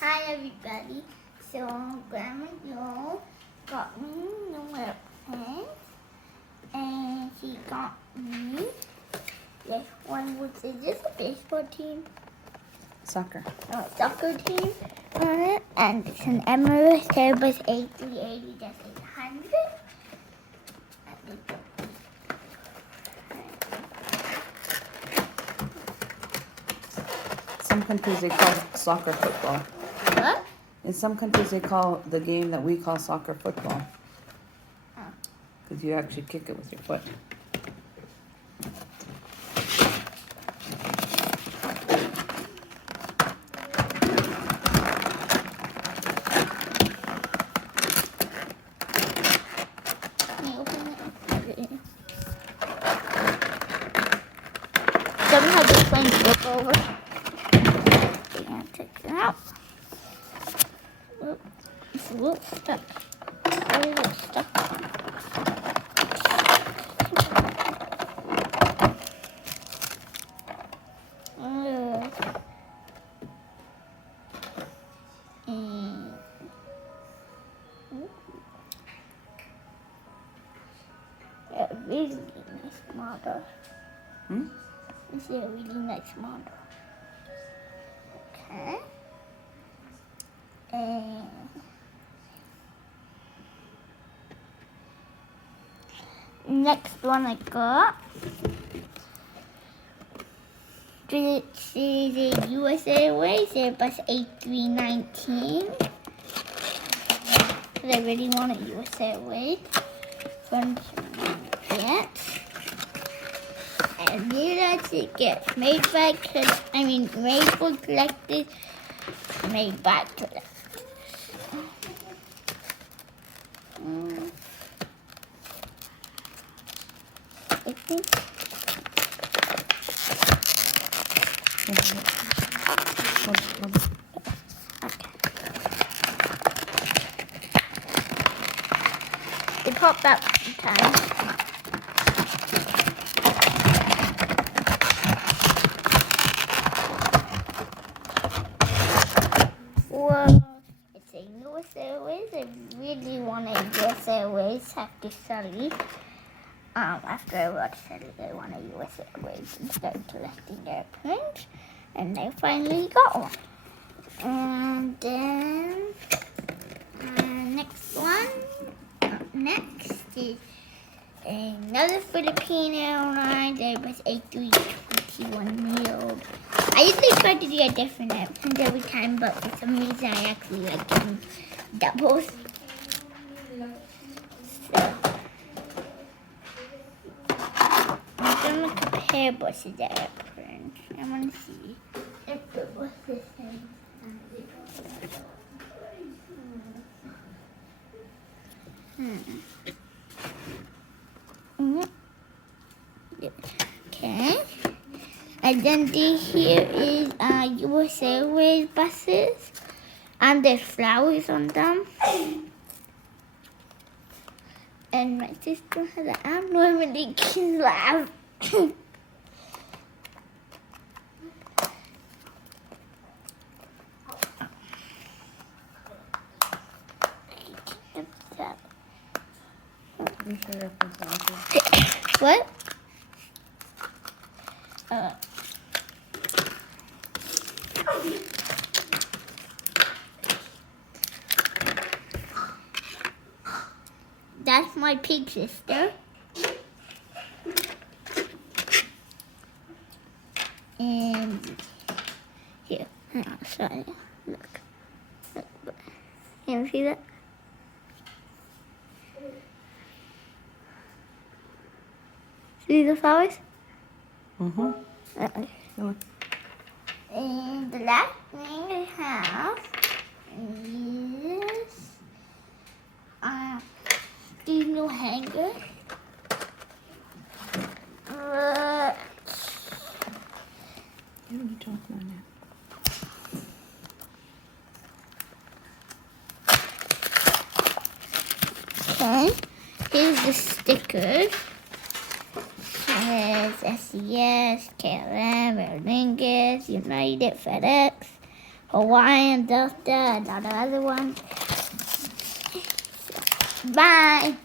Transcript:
Hi everybody. So Grandma Jo got me new airplanes, and she got me this one, which is this a baseball team? Soccer. Soccer team on it, and it's an Emirates Airbus A380, that's 800. Some countries they call soccer football. What? In some countries they call the game that we call soccer football. Because you actually kick it with your foot. Somehow this plane flip over. We're gonna take it out. It's a little stuck. Where is it stuck? Yeah, really nice model. This is a really nice model. Okay. And next one I got. This is a US Airways Airbus A319. Because I really want a US Airways. From yet. And Emirates it gets made for collectors, made by collectors. It popped out sometimes. Well, it's a US Airways. I really want a US Airways. Have to study. After I watched study, I want a US Airways and started collecting airplanes. And I finally got one. And then next is another Philippine Airlines Airbus A321neo. I usually try to do a different airplanes every time, but for some reason I actually like doing doubles. So I'm gonna compare buses airplanes. I wanna see if the bus is the same. Okay. And then here is US Airways buses. And there's flowers on them. And my sister has an abnormally cute laugh. What? That's my pig sister. And here, sorry, look. Can you see that? See the flowers? Mm-hmm. And the last thing I have is these new hangers. What are you talking about now? Okay, here's the stickers. It says SES, KLM, Aer Lingus, United, FedEx, Hawaiian Delta and all the other ones. Bye.